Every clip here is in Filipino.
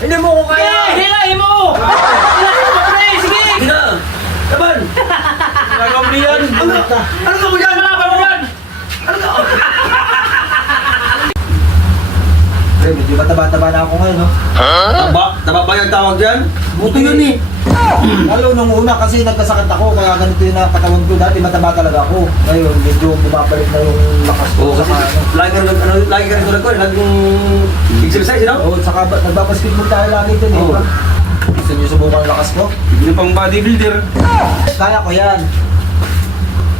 Hindi mo ko kaya! Sige, hilahin mo! Hilahin mo, pre! Sige! Hindi na! Laban! Nagawin mo yan! Ano ka mo dyan? Kalaban mo yan! Ano ka? Pre, medyo mataba-taba na ako ngayon, no? Taba? Taba ba yung tawag dyan? Buto yun eh. Lalo nung una kasi nagkasakit ako, kaya ganito yung katawan ko. Dati mataba talaga ako. Ngayon, medyo bumabalik na yung lakas ko. Oo, kasi lagi ka rin tulad ko, lagi kong exercise, no? Oo, saka nagbabasketball tayo lagi din, eh. Oo. Gusto niyo subukan ang lakas ko? Hindi pang bodybuilder. Kaya ko yan.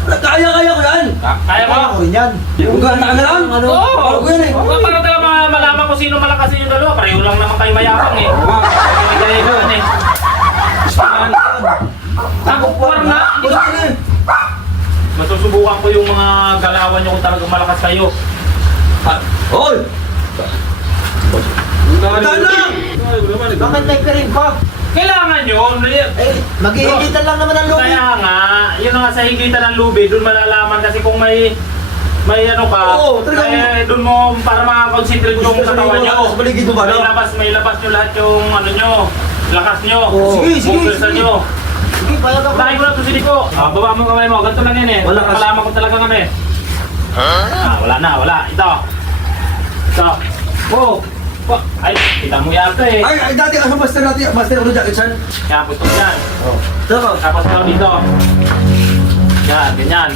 Kaya ko yan! Kaya mo? Kaya ko rin yan. Huwag ka na lang! Ano? Oo! Ako yan eh! Para talaga malaman kung sino malakas yung dalawa. Pareho lang naman kayo mayabang eh. Kaya yun eh. Ako parang na. Masusubukan ko yung mga galawan nyo kung talagang malakas kayo. Hoy! Saan lang? Bakit may piring pa? Kailangan yun. Eh, maghihigitan lang naman ang loob. Kaya nga, yun nga sa higitan ng lubi, doon malalaman kasi kung may ano ka, Oo, talagang- eh, doon mo para makakonsentrate yung katawan nyo. Sa paligid mo ba, no? May labas nyo lahat yung ano nyo, lakas nyo, Oo. Sige, pulsa nyo. Sige, payag ako. Unahin ko na ito si Nico. Baba mo kamay mo, ganito lang yan eh. Wala kasi- Malaman ko talaga kami. Wala na, wala. Ito. Oh. Ay, kita mo yata eh. Ay, dati, ano master natin? Master ano jacket yan? Kaya putok yan. Tama. Tapos meron dito. Yan, ganyan.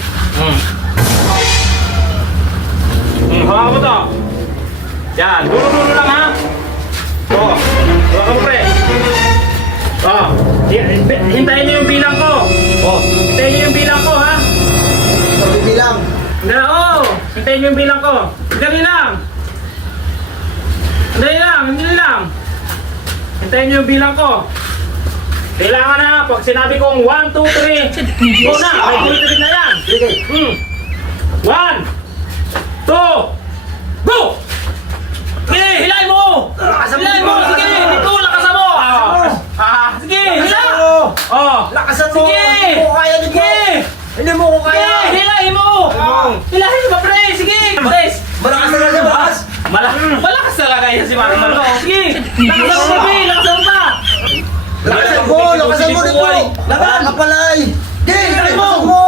Hawakan mo to. Yan, dulo-dulo lang ha. Hawakan mo pre. Hintayin niyo yung bilang ko. Hintayin niyo yung bilang ko ha. Bilang. Hintayin niyo yung bilang ko. Dali lang. Hindi lang. Hintayin niyo yung bilang ko. Kailangan na, pag sinabi kong 1, 2, 3, go na, may tuloy na yan. Sige. 1, 2, go! Sige, hilahin mo! Hilahin mo, sige, dito, lakasan mo! Sige, hilahin mo! Lakasan mo. Sige! Hindi mo ko kaya nito. Sige! Hindi mo ko Sige, kaya. hilahin mo! Hilahin mo, pre! Sige! Tres! Malakas na siya, malakas! Malakas talaga yan si Mami Malo. Sige! Lakasan mo, pre! Lakasan mo pa! Lakasan mo. Lakasan mo nito. Laban! Kapalay. Sige, Lakasan mo! mo.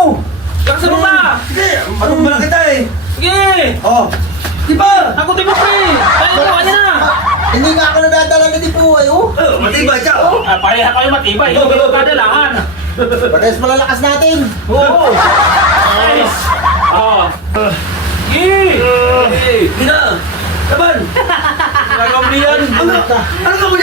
Lakasan mo pa! Sige! Anong malaki kita eh? Sige! Oh. Di ba? Ako di ba, pre? Kaya ko, ano na? Hindi nga ako nadadala na dito eh. Oh. Matibay siya! Pareha kayo matibay. Yung kayo kadalangan. Parehas malalakas natin. Oo! Nice! Sige! Hindi na! Laban! Nagawin mo yan! Ano ka mo